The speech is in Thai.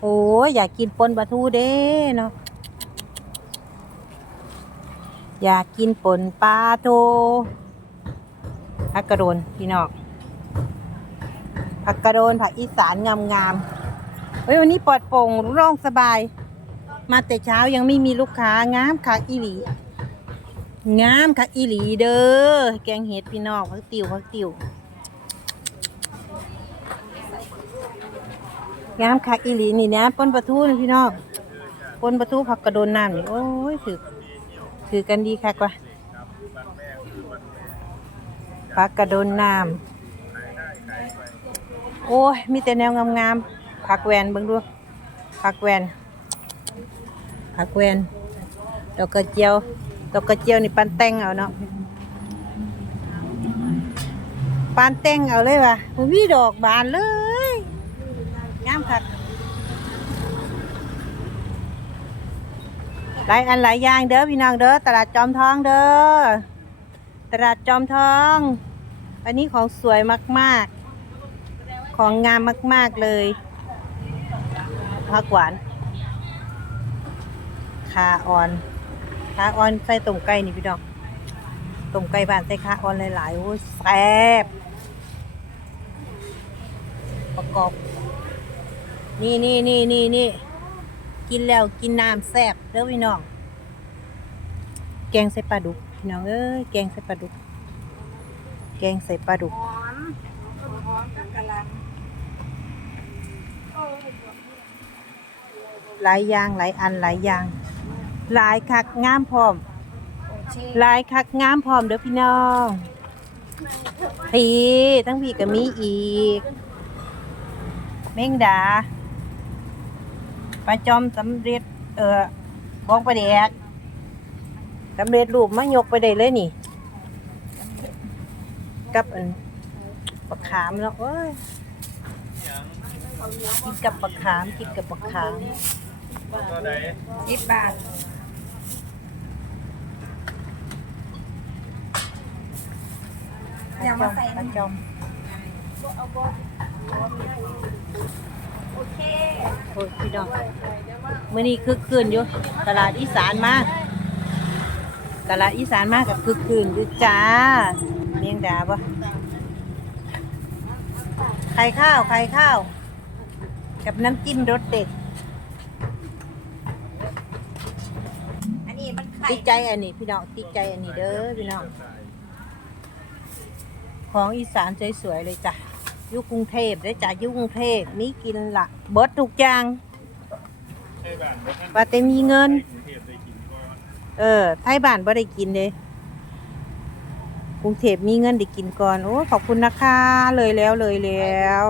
โอ้ยอยากกินปนปลาทูเด้เนาะอยากกินปนปลาทูผักกระโดนพี่น้องผักกระโดนผักอีสานงามๆเฮ้ยวันนี้ปลอดโปร่งร่องสบาย มาแต่เช้ายังไม่มีลูกค้างามค่ะอีหลีงามค่ะอีหลีเด้อแกงเห็ดพี่น้องพักติวพักติว งามค่ะอีหลีนี่นะปนปลาทูนี่พี่น้องปนปลาทูผักกระโดนน้ำนี่โอ้ยถือถือกันดีค่ะกว่าผักกระโดนน้ำโอ้ยมีแต่แนวงามๆผักแวนเบิ่งดูผักแวนผักแวนดอกกระเจียวดอกกระเจียวนี่ปันแต่งเอาเนาะปานแต่งเอาเลยว่ะมีดอกบานเลย งามคักหลายอันหลายอย่างเด้อพี่น้องเด้อตลาดจอมทองเด้อตลาดจอมทอง อันนี้ของสวยมาก ๆ ของงามมาก ๆ เลยผักหวานคาออนขาออนใส่ต้มไก่นี่พี่น้องต้มไก่บ้านใส่ขาออนหลายๆโอ้แซ่บประกอบ นี่นี่นี่นี่นี่กินแล้วกินน้ำแซ่บเด้อพี่น้อง แกงใส่ปลาดุกพี่น้องเอ้ยแกงใส่ปลาดุก แกงใส่ปลาดุก หอมต้นหอมกับกะหล่หลายอย่างหลายอันหลายอย่าง หลายคักงามพร้อม หลายคักงามพร้อมเด้อพี่น้องพีทั้งพี่ก็มีอีก เม่งดา ปลาจอมสำเร็จ เออของประเดกสำเร็จรูปมายกไปได้เลยนี่ กับอันปลาขามเนาะเอ้ยกินกับปลาขามกินกับปลาขามสิบบาทอย่ามาใส่ปลาจอม โอเคโอ้ยพี่น้องมื่อนี้คึกคืนอยู่ตลาดอีสานมาตลาดอีสานมากับคึกคืนอยู่จ้าเมียงดาปะไข่ข้าวไข่ข้าว กับน้ำจิ้มรสเด็ดอันนี้มันไข่ติดใจอันนี้พี่น้องติดใจอันนี้เด้อพี่น้องของอีสานสวยๆเลยจ้ะ อยุกรุงเทพได้อจ้ะอยุกรุงเทพมีกินละเบิดทุกอย่างว่าแต่มีเงิน เออ ไทยบ้านบ่ได้กินเลยกรุงเทพมีเงินได้กินก่อน โอ้ ขอบคุณนะคะ เลยแล้วเลยแล้ว